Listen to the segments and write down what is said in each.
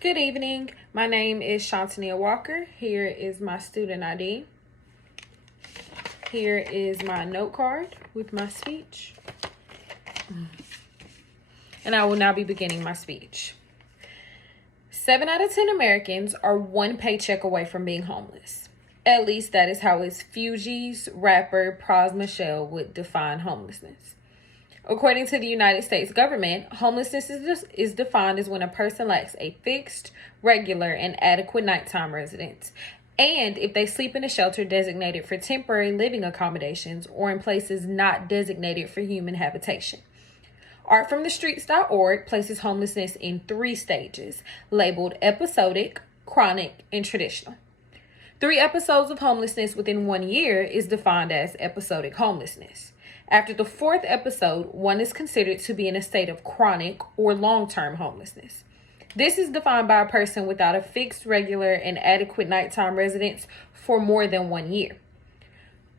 Good evening. My name is Shantania Walker. Here is my student ID. Here is my note card with my speech. And I will now be beginning my speech. 7 out of 10 Americans are one paycheck away from being homeless. At least that is how his Fugees rapper Pras Michelle would define homelessness. According to the United States government, homelessness is defined as when a person lacks a fixed, regular, and adequate nighttime residence, and if they sleep in a shelter designated for temporary living accommodations or in places not designated for human habitation. Artfromthestreets.org places homelessness in 3 stages, labeled episodic, chronic, and traditional. 3 episodes of homelessness within 1 year is defined as episodic homelessness. After the 4th episode, one is considered to be in a state of chronic or long-term homelessness. This is defined by a person without a fixed, regular, and adequate nighttime residence for more than 1 year.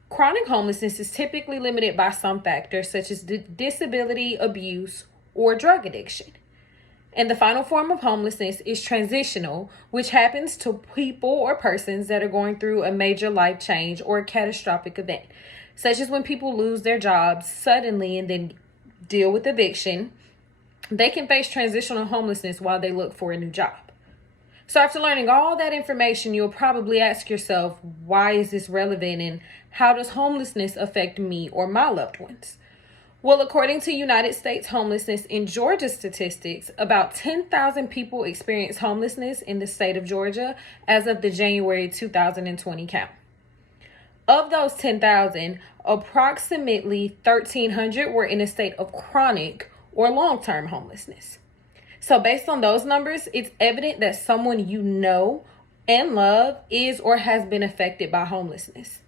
Chronic homelessness is typically limited by some factors such as disability, abuse, or drug addiction. And the final form of homelessness is transitional, which happens to people or persons that are going through a major life change or a catastrophic event, such as when people lose their jobs suddenly and then deal with eviction. They can face transitional homelessness while they look for a new job. So after learning all that information, you'll probably ask yourself, why is this relevant and how does homelessness affect me or my loved ones? Well, according to United States homelessness in Georgia statistics, about 10,000 people experience homelessness in the state of Georgia as of the January 2020 count. Of those 10,000, approximately 1,300 were in a state of chronic or long-term homelessness. So based on those numbers, it's evident that someone you know and love is or has been affected by homelessness.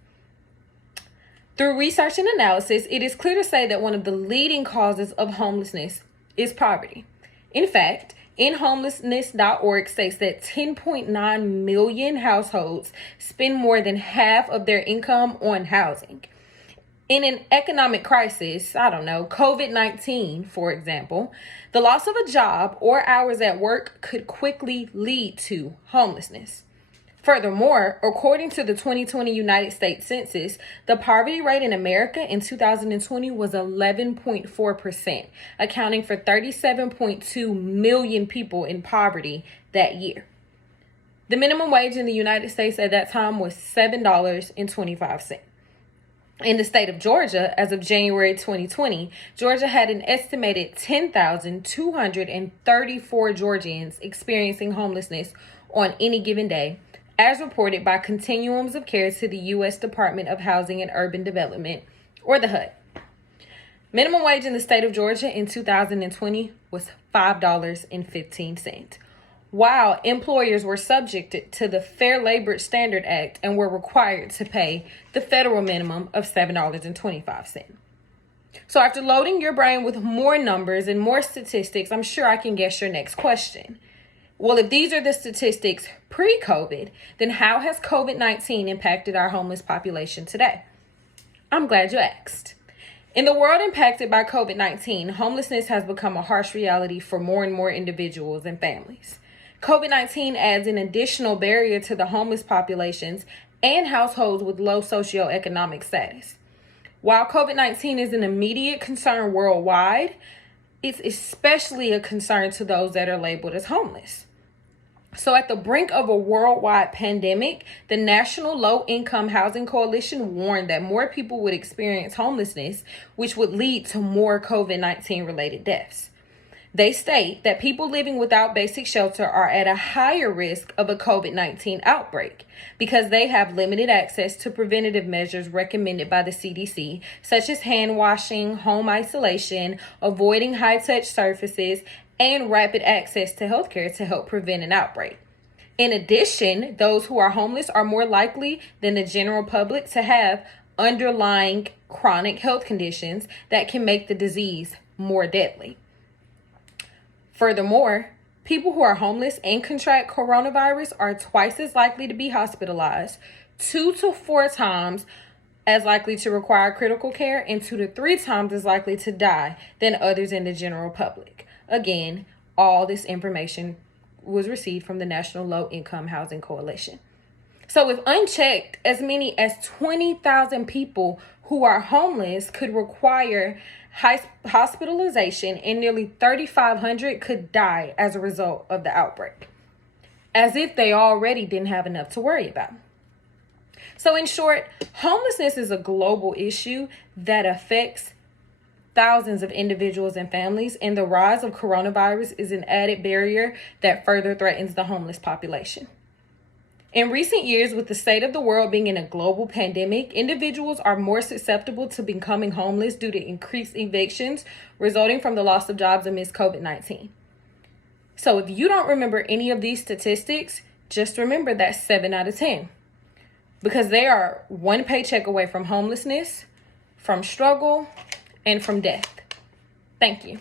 Through research and analysis, it is clear to say that one of the leading causes of homelessness is poverty. In fact, InHomelessness.org states that 10.9 million households spend more than half of their income on housing. In an economic crisis, COVID-19, for example, the loss of a job or hours at work could quickly lead to homelessness. Furthermore, according to the 2020 United States Census, the poverty rate in America in 2020 was 11.4%, accounting for 37.2 million people in poverty that year. The minimum wage in the United States at that time was $7.25. In the state of Georgia, as of January 2020, Georgia had an estimated 10,234 Georgians experiencing homelessness on any given day, as reported by Continuums of Care to the U.S. Department of Housing and Urban Development, or the HUD. Minimum wage in the state of Georgia in 2020 was $5.15, while employers were subjected to the Fair Labor Standards Act and were required to pay the federal minimum of $7.25. So after loading your brain with more numbers and more statistics, I'm sure I can guess your next question. Well, if these are the statistics pre-COVID, then how has COVID-19 impacted our homeless population today? I'm glad you asked. In the world impacted by COVID-19, homelessness has become a harsh reality for more and more individuals and families. COVID-19 adds an additional barrier to the homeless populations and households with low socioeconomic status. While COVID-19 is an immediate concern worldwide, it's especially a concern to those that are labeled as homeless. So at the brink of a worldwide pandemic, the National Low Income Housing Coalition warned that more people would experience homelessness, which would lead to more COVID-19 related deaths. They state that people living without basic shelter are at a higher risk of a COVID-19 outbreak because they have limited access to preventative measures recommended by the CDC, such as hand washing, home isolation, avoiding high-touch surfaces, and rapid access to healthcare to help prevent an outbreak. In addition, those who are homeless are more likely than the general public to have underlying chronic health conditions that can make the disease more deadly. Furthermore, people who are homeless and contract coronavirus are twice as likely to be hospitalized, 2 to 4 times as likely to require critical care, and 2 to 3 times as likely to die than others in the general public. Again, all this information was received from the National Low Income Housing Coalition. So if unchecked, as many as 20,000 people who are homeless could require hospitalization, and nearly 3,500 could die as a result of the outbreak, as if they already didn't have enough to worry about. So in short, homelessness is a global issue that affects thousands of individuals and families, and the rise of coronavirus is an added barrier that further threatens the homeless population. In recent years, with the state of the world being in a global pandemic, individuals are more susceptible to becoming homeless due to increased evictions resulting from the loss of jobs amidst COVID-19. So if you don't remember any of these statistics, just remember that 7 out of 10. Because they are one paycheck away from homelessness, from struggle, and from death. Thank you.